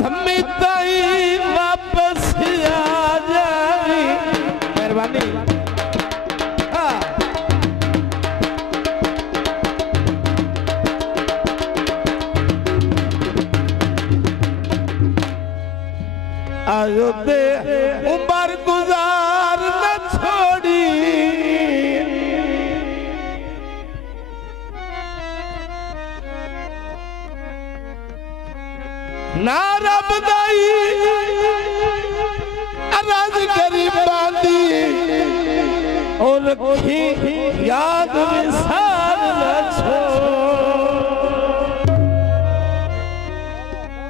धम्मी ताई वापस आ जावी। मेहरबानी। आयो दे उम्र गुजार न छोड़ी, ना रब दाई अराज गरीब बांदी और रखी याद विसार न छोड़।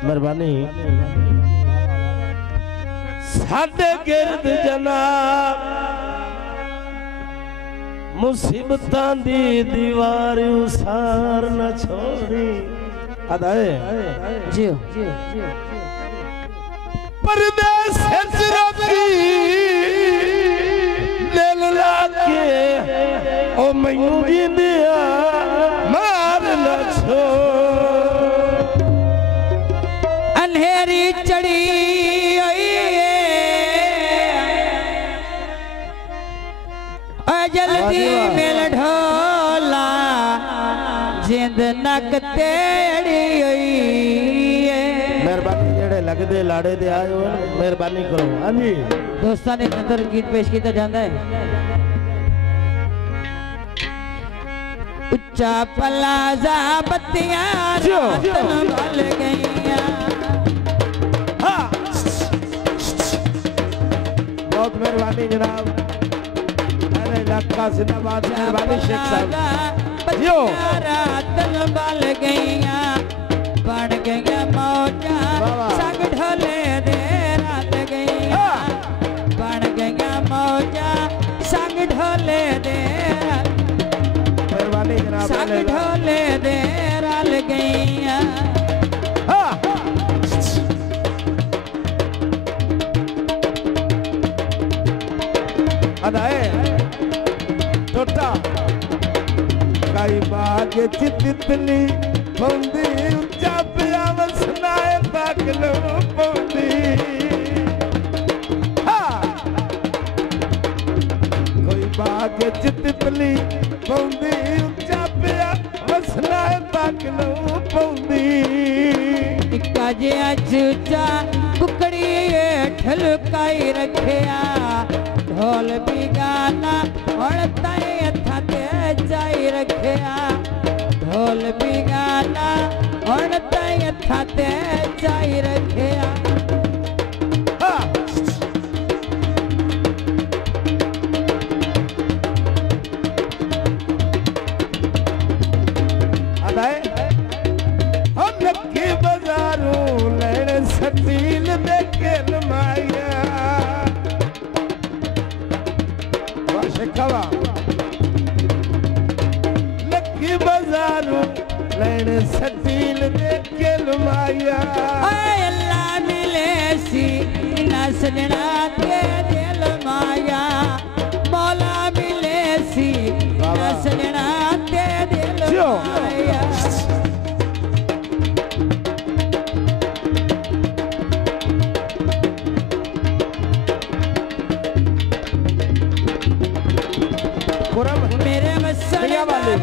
मेहरबानी। साडे गिरद जनाब मुसीबतां दी दीवार उसार न छोड़ी। अदाए जियो परदेस रोकी दिल लाके ओ मैनू जिंदिया मार न छोड़। अंधेरी चढ़ी जल्दी मिल ढोला जिंद नक तेड़ी हुई। मेहरबानी जेड़े लगदे लाड़े दे आए हो मेहरबानी करो। हाँ जी दोस्तों ने अंदर गीत पेश किया जाता है। उच्चा पलाजा बत्तियां रातन बल गईया। बहुत मेहरबानी जनाब। इलाका जिंदाबाद। मेहरबानी शेख साहब। जियो रातन बल गईया बन गईया मौजा संग ढोले दे रात गईया बन गईया मौजा संग ढोले दे। मेहरबानी जनाब। संग ढोले दे रल गईया। अदाए टोटा काई बाग चितली पौंदी उच्चा पिया वसनाए पागलो पौंदी। कोई बाग चितली पौंदी उच्चा पिया वसनाए पागलो पौंदी। इक्का जिया चूचा कुकड़ी ठलकाई रखिया ढोल भी गाना और ताई हथा ते जाई रखिया ढोल भी गाना और ताई हथा ते जाई रखिया। हम लक्की बाजारों लड़ सतील देखे लमाया वाशेखावा। लक्की बाजारों लड़ सतील देखे लमाया। अल्लाह मिले सी नसना के दिल माया मौला मिले सी नसना के दिल माया। मेरे मसलिया वाले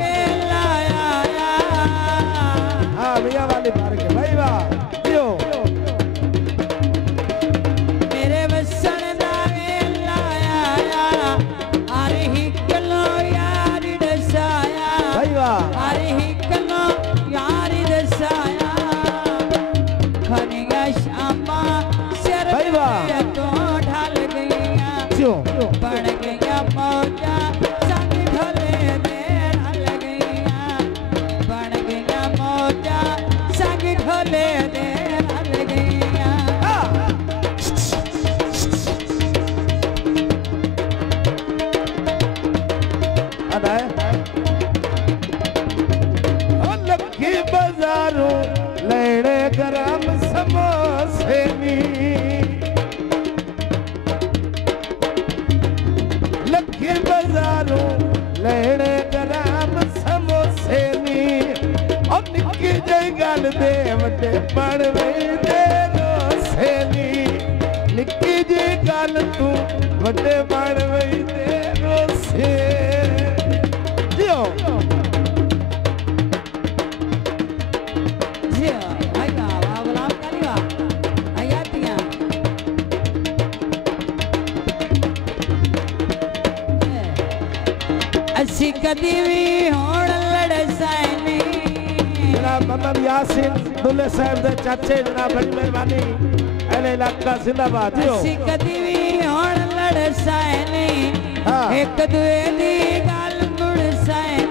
लाया। हाँ मियाँ वाले मार के भाई वाह क्यों। मेरे मसलिया लाया अरे ही कलो यार दसाया भाई वाह। अरे ही कलो यार दसाया खनिया शामा सिर भाई वाह। तो ढल गईया क्यों बढ़ गईया मौजा ढोले दे रल गईया। लक्की बाजारों लेने गरम समोसे नी। लक्की बाजारों लेने गरम समोसे नी। और निक्की जई गल दे वड्डे पड़वे दे रो ਵੱਡੇ ਮਾਣਵਈ ਦੇ ਰੋਸੇ ਜਿਓ ਅਸੀਂ ਕਦੀ ਵੀ ਹੁਣ ਲੜ ਸਾਇਨੀ जनाब मोहम्मद यासीन दुल्ले साहब दे चाचे जनाब बड़ी मेहरबानी अहले इलाका जिंदाबाद जियो ਅਸੀਂ ਕਦੀ ਵੀ ਹੁਣ ਲੜ ਸਾਇਨੀ ਇੱਕ ਦੂਏ ਦੀ ਗੱਲ ਮੁੜ ਸਾਇਨੀ